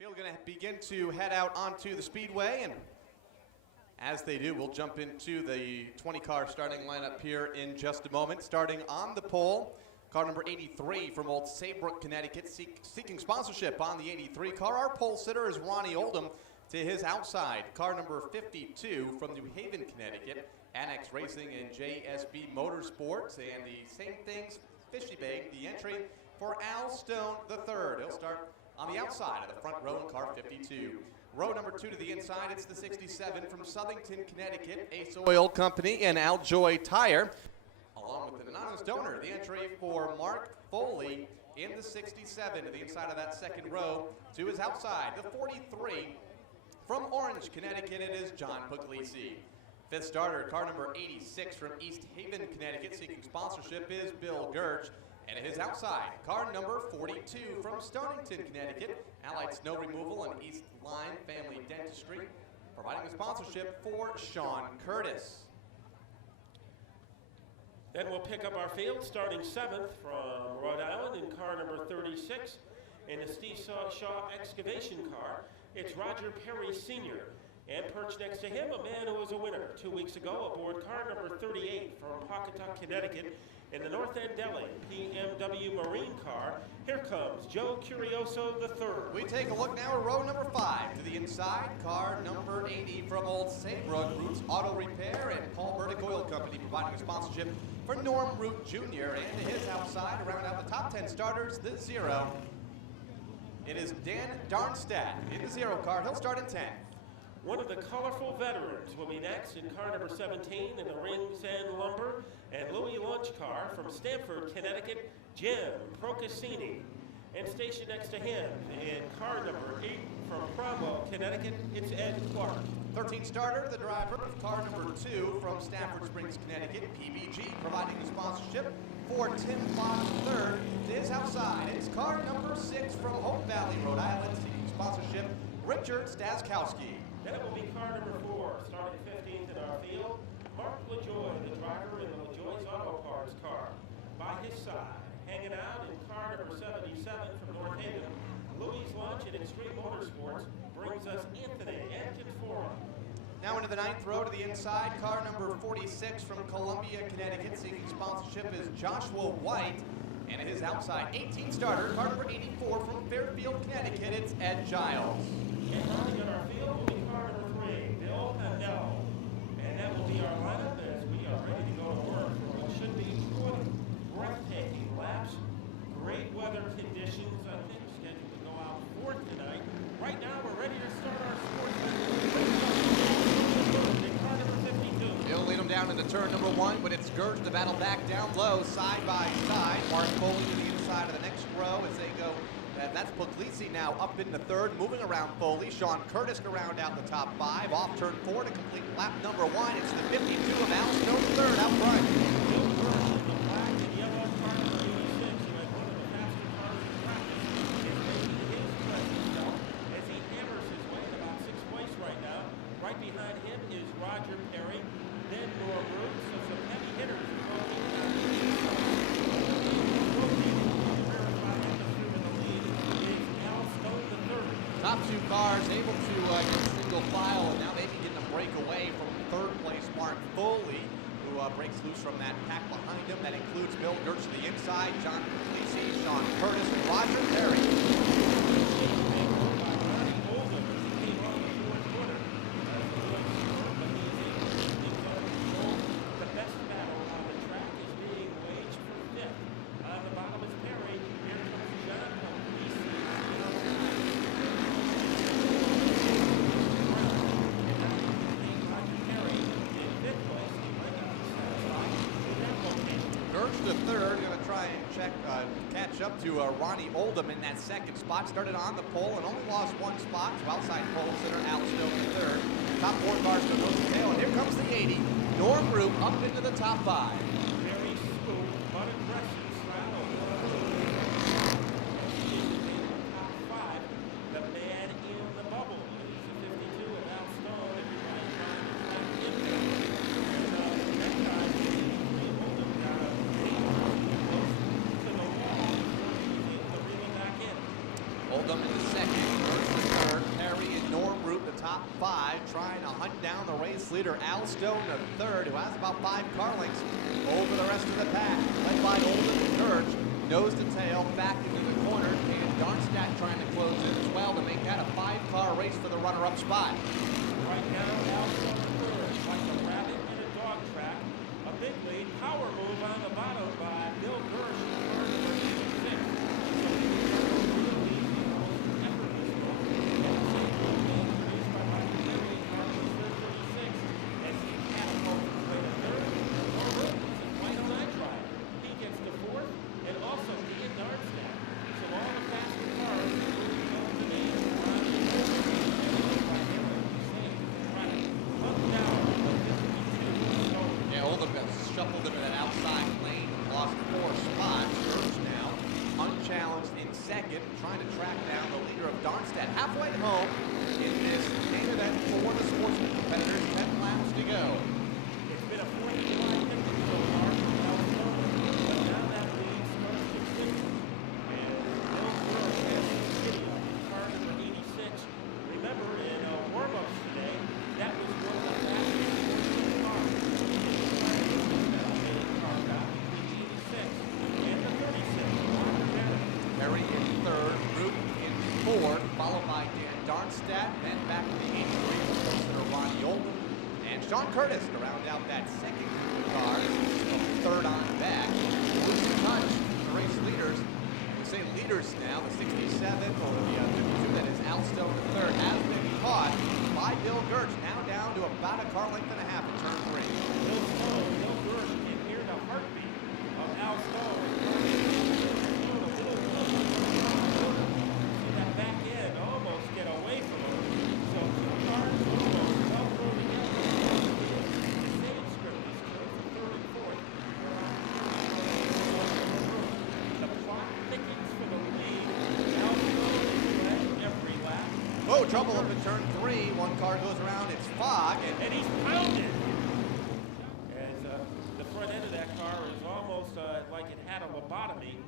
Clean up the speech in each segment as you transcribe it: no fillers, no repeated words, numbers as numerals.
Field going to begin to head out onto the speedway, and as they do, we'll jump into the 20-car starting lineup here in just a moment. Starting on the pole, car number 83 from Old Saybrook, Connecticut, seeking sponsorship on the 83 car. Our pole sitter is Ronnie Oldham. To his outside, car number 52 from New Haven, Connecticut, Annex Racing and JSB Motorsports. And the same things, Fishy Bay, the entry for Al Stone III. He'll start on the outside of the front row in car 52. Row number 2 to the inside, it's the 67 from Southington, Connecticut, Ace Oil Company and Aljoy Tire. Along with an anonymous donor, the entry for Mark Foley in the 67 to the inside of that second row. To his outside, the 43 from Orange, Connecticut, it is John Puglisi. Fifth starter, car number 86 from East Haven, Connecticut, seeking sponsorship is Bill Gerch. And at his outside, car number 42 from Stonington, Connecticut, Allied Snow Removal and East Line Family Dentistry, providing the sponsorship for Sean Curtis. Then we'll pick up our field, starting 7th from Rhode Island in car number 36. In the Steve Shaw excavation car, it's Roger Perry Sr. And perched next to him, a man who was a winner 2 weeks ago aboard car number 38 from Pawcatuck, Connecticut. In the North End Deli PMW Marine car, here comes Joe Curioso III. We take a look now at row number 5 to the inside, car number 80 from Old Saybrook, Roots Auto Repair and Paul Burdick Oil Company, providing a sponsorship for Norm Root Jr. And to his outside, around out the top 10 starters, the 0. It is Dan Darnstadt in the 0 car. He'll start in 10. One of the colorful veterans will be next in car number 17 in the Rings End Lumber and Louis Lunch car from Stamford, Connecticut, Jim Procassini. And stationed next to him in car number 8 from Cromwell, Connecticut, it's Ed Clark. 13 starter, the driver of car number 2 from Stafford Springs, Connecticut, PBG, providing the sponsorship for Tim Fox III. To his outside, it's car number 6 from Hope Valley, Rhode Island, seeking sponsorship, Richard Staskowski. Then it will be car number 4, starting 15th in our field, Mark LaJoy, the driver in the LaJoy's Auto Parts car. By his side, hanging out in car number 77 from North Haven, Louis Lunch and Extreme Motorsports brings us Anthony Antinfora. Now into the 9th row to the inside, car number 46 from Columbia, Connecticut, seeking sponsorship is Joshua White. And at his outside, 18 starter, car number 84 from Fairfield, Connecticut, it's Ed Giles. And running on our field will be car number 3, Bill Hanel. And that will be our lineup as we are ready to go to work for what should be 20 breathtaking laps. Great weather conditions, I think, scheduled to go out 4th tonight. Right now, we're ready to start our Sportsman. Car number 52. He'll lead them down into turn number 1, but it's Gerge to battle back down low, side by side. Mark Foley to the inside of the next row as they go. That's Puglisi now up in the 3rd, moving around Foley. Sean Curtis to round out the top 5. Off turn 4 to complete lap number 1. It's the 52 of Al Stone III out front. Bill Gerge, the black and yellow car number 86, who had one of the faster cars in practice, is making his presence felt as he hammers his way at about 6th place right now. Right behind him is Roger Perry, then Norm Root, so some heavy hitters are going Top 2 cars able to get single file, and now they begin to break away from 3rd place Mark Foley, who breaks loose from that pack behind him. That includes Bill Gertz to the inside, John Puglisi, Sean Curtis, and Roger Perry. The best battle on the track is being waged for 5th. On the bottom is Perry. Here comes John Puglisi. Gertz the 3rd, going to try and catch up to Ronnie Oldham in that 2nd spot. Started on the pole and only lost 1 spot to outside pole sitter Al Stone the 3rd. Top 4 cars to nose and tail, and here comes the 80. Norm Root up into the top 5. Very smooth, but aggressive straddle. Top 5, the man in the bubble is the 52 of Al Stone. Everybody's trying to find him there. And that guy is holding down close to the wall. He's able to reel it back in. Oldham in the 2nd. top 5, trying to hunt down the race leader, Al Stone, the third, who has about 5 car lengths over the rest of the pack. Led by Olden Church, nose to tail, back into the corner, and Darmstadt trying to close in as well to make that a 5-car race for the runner-up spot. Right now, Al Stone third, like a rabbit in a dog track. A big lead, power move on the bottom by Bill Gersh, car number 86. Shuffled into that outside lane, lost 4 spots. Gersh now unchallenged in second, trying to track down the leader of Darmstadt. Halfway home in this main event for the Sportsman competitors. 10 laps to go. It's been a 45 minute so far from Al Stone, but now that lead starts to 60. And Bill Gersh has his city up in car number 86. Remember, in warm-ups today, that was one of the fastest cars. Perry in third, Root in fourth, followed by Dan Darmstadt, then back to the 83, closer Ronnie Olden, and Sean Curtis to round out that second group of cars, third on back. Losing touch, the race leaders, we say leaders now, the 67, or the 52, that is Al Stone in third, has been caught by Bill Gersh, now down to about a car length and a half in turn 3. Bill Gersh can hear the heartbeat of Al Stone. Back end, almost get away from him. So 2 cars almost well thrown together. The same script is true for third and fourth. The plot thickens for the lead. Al Stone led every lap. Whoa, trouble up in turn 3. One car goes around, it's Fogg, And he's pounded. As the front end of that car is almost like it had a lobotomy.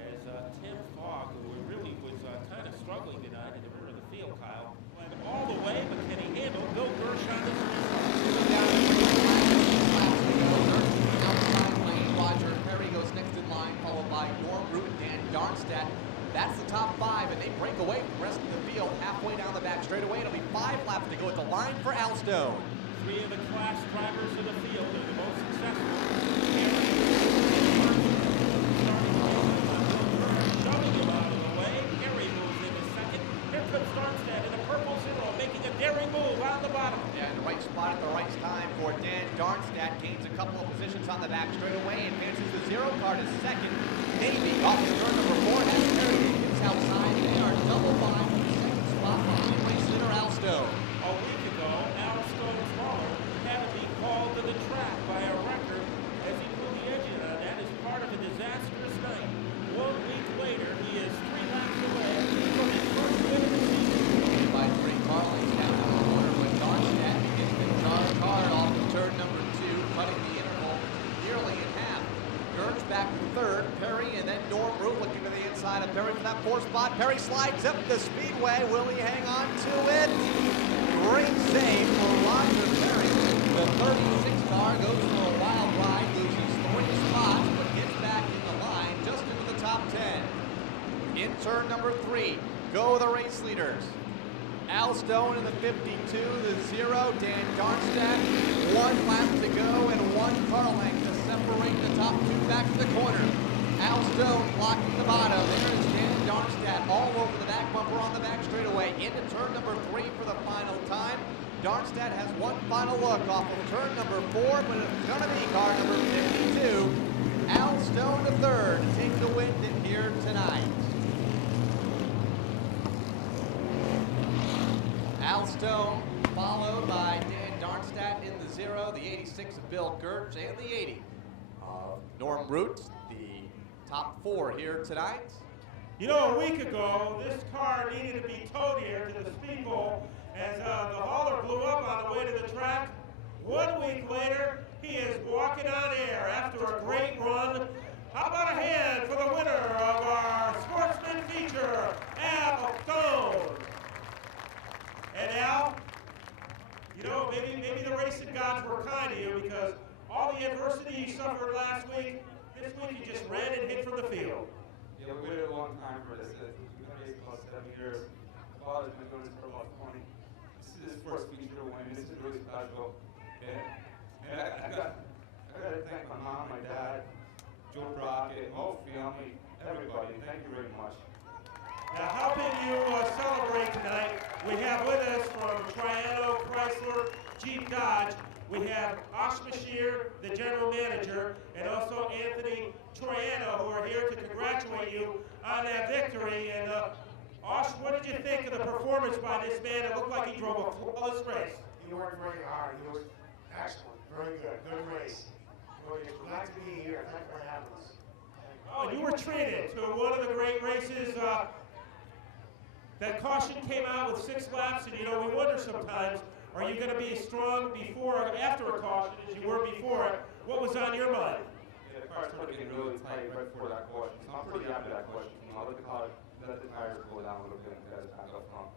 As Tim Fogg, who really was kind of struggling tonight in the rear of the field, Kyle, went all the way, but can he handle Bill Gersh on his outside lane, Roger Perry goes next in line, followed by Norm Root and Dan Darmstadt. That's the top 5, and they break away from the rest of the field halfway down the back straightaway. It'll be 5 laps to go at the line for Al Stone. 3 of the class drivers of the field are the most successful. Shoving him out of the way. Perry moves into second. Here comes Darmstadt in a purple zero, making a daring move on the bottom. Yeah, the right spot at the right time for Dan Darmstadt. Gains a couple of positions on the back straightaway. Advances the 0 car to second. Navy off the turn number 4 has Perry. Gets outside. They are double by for the second spot behind race leader Al Stone. A week ago, Al Stone's hauler had to be called to the track by a record as he blew the engine on that as part of a disastrous night. 1 week later, he is 3 laps away from his first win of the season. By 3 car lengths down to the corner with Darmstadt begins to charge hard off the turn number 2, cutting the interval nearly in half. Gersh back to third, Perry, and then Norm Root looking to the inside of Perry for that 4th spot. Perry slides up the speedway. Will he hang on to it? Great save for Roger Perry. The 36 car goes for a wild ride, loses 3 spots, but gets back in the line just into the top 10. In turn number 3, go the race leaders. Al Stone in the 52, the 0, Dan Darmstadt. 1 lap to go and 1 car length to separate the top 2 back to the corner. Al Stone blocking the bottom. There's Dan Darmstadt all over the back bumper on the back straightaway. Into turn number 3 for the final time. Darmstadt has 1 final look off of turn number 4, but it's going to be car number 52. Al Stone the third to take the win in here tonight. Al Stone, followed by Dan Darmstadt in the 0, the 86 of Bill Gersh, and the 80 of Norm Root, the top 4 here tonight. You know, a week ago, this car needed to be towed here to the Speedbowl as the hauler blew up on the way to the track. 1 week later, he is walking on air after a great run. How about a hand for the winner of our Sportsman feature, Al Stone? And Al, ran and hit from the field. Yeah, we waited a long time for this. We've been racing about 7 years. My father's been doing this for about 20. This is his first feature win. This is really special. And I got to thank my mom, my dad, Joe Brockett, my whole family, everybody. Thank you very much. Now, helping you celebrate tonight, we have with us from Triano Chrysler Jeep Dodge, we have Osh Bashir, the general manager, and also Anthony Triano, who are here to congratulate you on that victory. And Osh, what did you think of the performance by this man? It looked like he drove a flawless race. He worked very hard. He was excellent. Very good. Good race. We're glad to be here. Thank you for having us. Oh, and you were treated to one of the great races. That caution came out with 6 laps, and you know, we wonder sometimes, are you going to be as strong before or after a caution as you were before it? What was on your mind? Yeah, the car started getting really tight right before that caution. So I'm pretty happy with that caution. I look at how let the tires go down a little bit and get us back up front.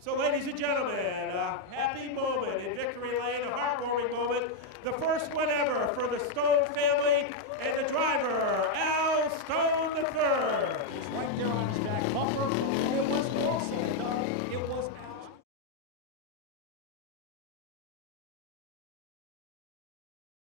So, ladies and gentlemen, a happy moment in Victory Lane, a heartwarming moment. The first one ever for the Stone family and the driver, Al Stone III. He's right there on his back.